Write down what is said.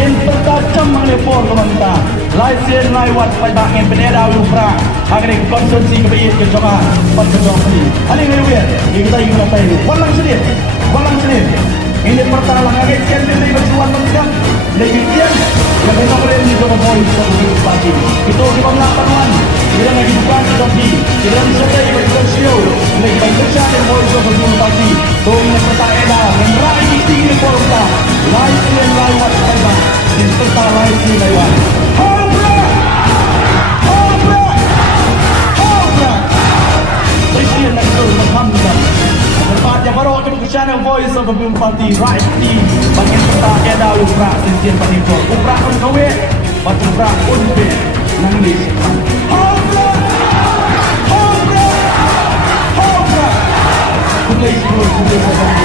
Yen tertajam mengelepon kementar Lai sen lai wat pai bangin penedau upra Agak konsumsi kebaik kecoba Perkejong ini Hari ini wir kita ingin melatai Walang sedih Ini pertama agak sekian dari bersuan manusia Lebih sekian yang kita boleh di zona boy seperti pagi itu di bawah lapangan kita lagi bukan tapi kita bisa jadi bagi show lagi bagi kerja dan boy seperti pagi tu ini pertanyaan menerai tinggi korupta lain selain lewat apa dan serta lain selain lewat Presiden dan Ketua Muhammad Berbahagia baru akan berkesana voice of the party right team bagian serta ada upra sesian panipur upra pun kawe batu upra pun be nangis Hobra Hobra Hobra Kulai